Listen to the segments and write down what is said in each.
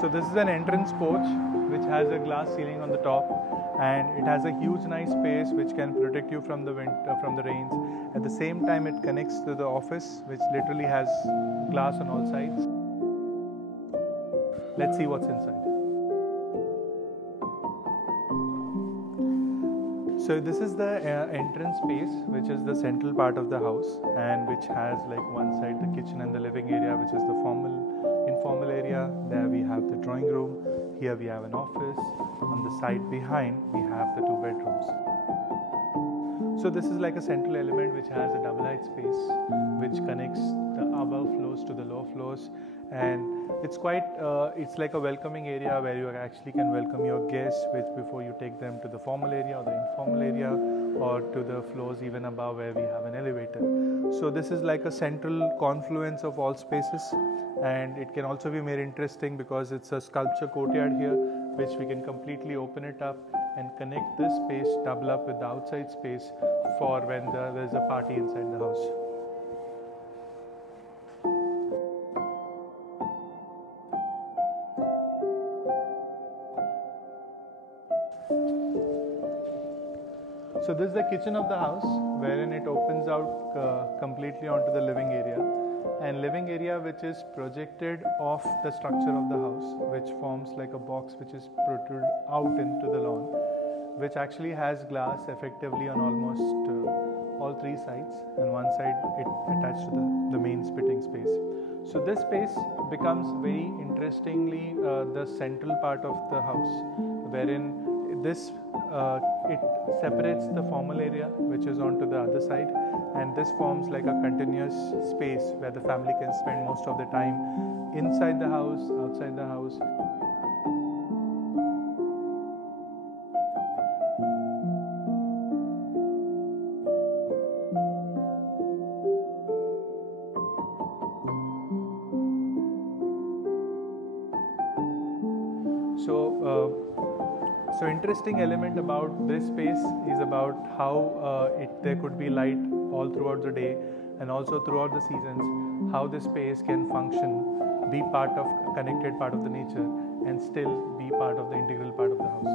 So this is an entrance porch which has a glass ceiling on the top, and it has a huge nice space which can protect you from the wind, from the rains. At the same time, it connects to the office, which literally has glass on all sides. Let's see what's inside. So this is the entrance space, which is the central part of the house, and which has like one side the kitchen and the living area, which is the informal area. There we have the drawing room. Here we have an office. On the side behind we have the 2 bedrooms. So this is like a central element which has a double height space which connects the above floors to the lower floors, and it's quite it's like a welcoming area where you actually can welcome your guests before you take them to the formal area or the informal area, or to the floors even above where we have an elevator. So this is like a central confluence of all spaces, and it can also be made interesting because it's a sculpture courtyard here which we can completely open it up and connect this space, double up with the outside space for when there's a party inside the house. So this is the kitchen of the house, wherein it opens out completely onto the living area, and living area which is projected off the structure of the house, which forms like a box which is protruded out into the lawn, which actually has glass effectively on almost all 3 sides, and one side it attached to the main spitting space. So this space becomes very interestingly the central part of the house, wherein this it separates the formal area which is onto the other side, and this forms like a continuous space where the family can spend most of the time inside the house, outside the house. So interesting element about this space is about how there could be light all throughout the day and also throughout the seasons, how this space can function, be part of connected part of the nature, and still be part of the integral part of the house.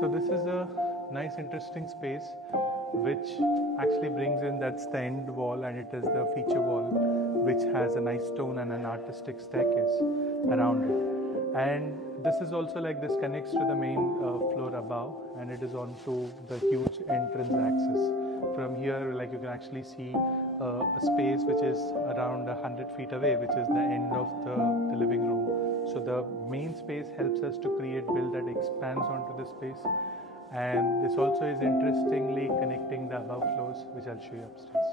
So this is a nice interesting space which actually brings in, that's the end wall, and it is the feature wall which has a nice stone and an artistic staircase around it. And this is also like this connects to the main floor above, and it is onto the huge entrance axis. From here, like you can actually see a space which is around 100 feet away, which is the end of the living room. So the main space helps us to build that expands onto the space, and this also is interestingly connecting the above floors, which I'll show you upstairs.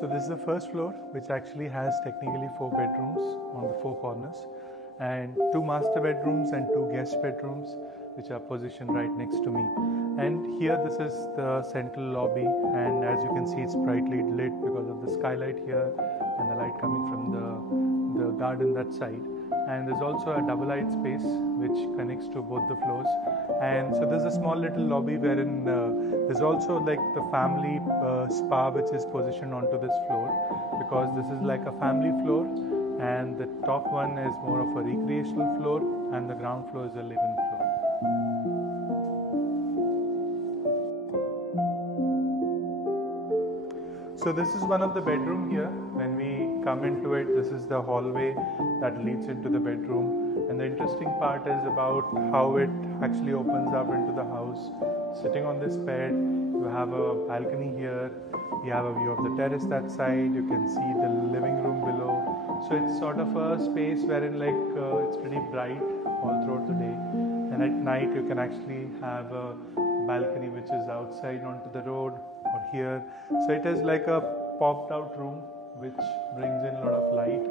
So this is the first floor, which actually has technically 4 bedrooms on the 4 corners, and 2 master bedrooms and 2 guest bedrooms, which are positioned right next to me. And here this is the central lobby, and as you can see it's brightly lit because of the skylight here and the light coming from the garden that side. And there's also a double height space which connects to both the floors. And so there's a small little lobby wherein there's also like the family spa which is positioned onto this floor, because this is like a family floor, and the top one is more of a recreational floor, and the ground floor is a living floor. So this is one of the bedroom here. When we come into it, this is the hallway that leads into the bedroom, and the interesting part is about how it actually opens up into the house. Sitting on this bed, you have a balcony here, you have a view of the terrace that side, you can see the living room below. So it's sort of a space wherein like it's pretty bright all throughout the day, and at night you can actually have a balcony which is outside onto the road or here. So it is like a popped out room which brings in a lot of light,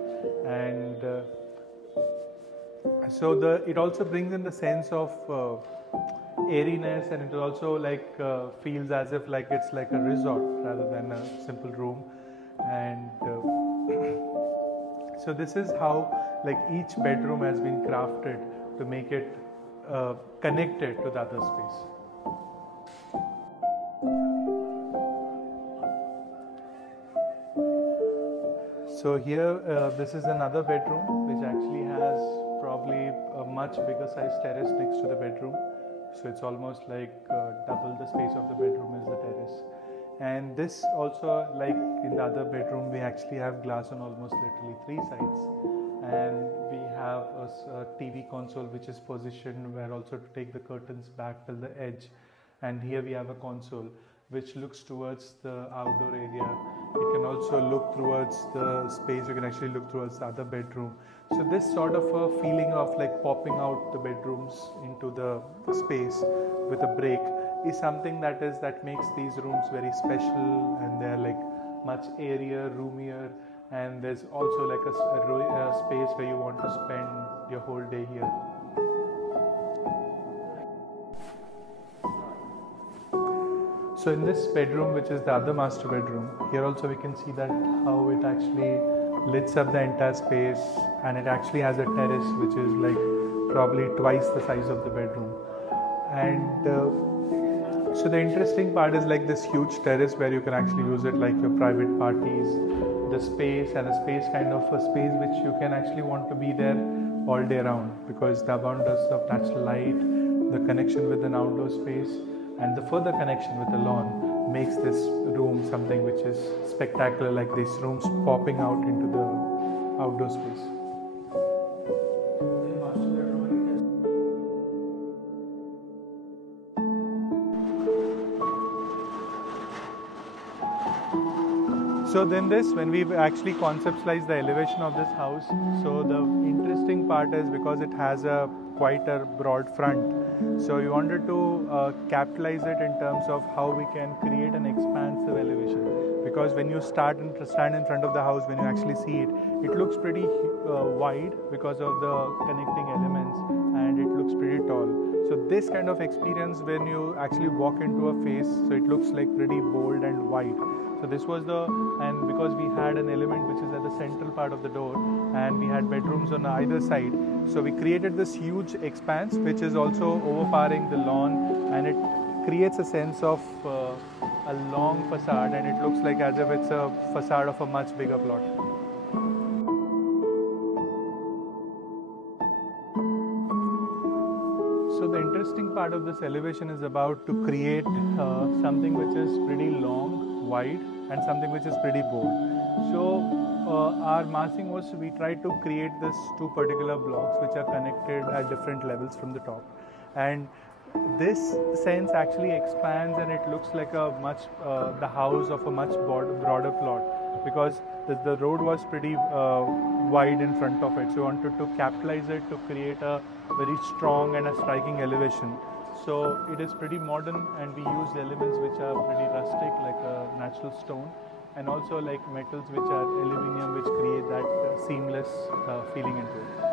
and so it also brings in the sense of airiness, and it also like feels as if like it's like a resort rather than a simple room. And so this is how like each bedroom has been crafted to make it connected to the other space. So here, this is another bedroom which actually has probably a much bigger size terrace next to the bedroom. So it's almost like double the space of the bedroom is the terrace. And this also, like in the other bedroom, we actually have glass on almost literally 3 sides. And we have a TV console which is positioned where also to take the curtains back till the edge. And here we have a console which looks towards the outdoor area. It can also look towards the space. You can actually look towards the other bedroom. So this sort of a feeling of like popping out the bedrooms into the space with a break is something that makes these rooms very special, and they're like much airier, roomier, and there's also like a space where you want to spend your whole day here. So in this bedroom, which is the other master bedroom, here also we can see that how it actually lights up the entire space, and it actually has a terrace which is like probably twice the size of the bedroom. And so the interesting part is like this huge terrace where you can actually use it like for private parties, the space, and a space kind of a space which you can actually want to be there all day round, because the abundance of natural light, the connection with an outdoor space, and the further connection with the lawn makes this room something which is spectacular, like these rooms popping out into the outdoor space. So then when we've actually conceptualized the elevation of this house, so the interesting part is because it has a quite a broad front. So we wanted to capitalize it in terms of how we can create an expansive elevation. Because when you stand in front of the house, when you actually see it, it looks pretty wide because of the connecting elements, and it looks pretty tall. So this kind of experience, when you actually walk into a face, so it looks like pretty bold and wide. So this was and because we had an element which is at the central part of the door, and we had bedrooms on either side, so we created this huge expanse which is also overpowering the lawn, and it creates a sense of a long facade, and it looks like as if it's a facade of a much bigger plot. So the interesting part of this elevation is about to create something which is pretty long, wide, and something which is pretty bold. So our massing was, we tried to create this 2 particular blocks which are connected at different levels from the top, and this sense actually expands, and it looks like a much the house of a much broader plot, because the road was pretty wide in front of it. So we wanted to capitalize it to create a very strong and a striking elevation. So it is pretty modern, and we used elements which are pretty rustic, like a natural stone, and also like metals which are aluminum, which create that seamless feeling into it.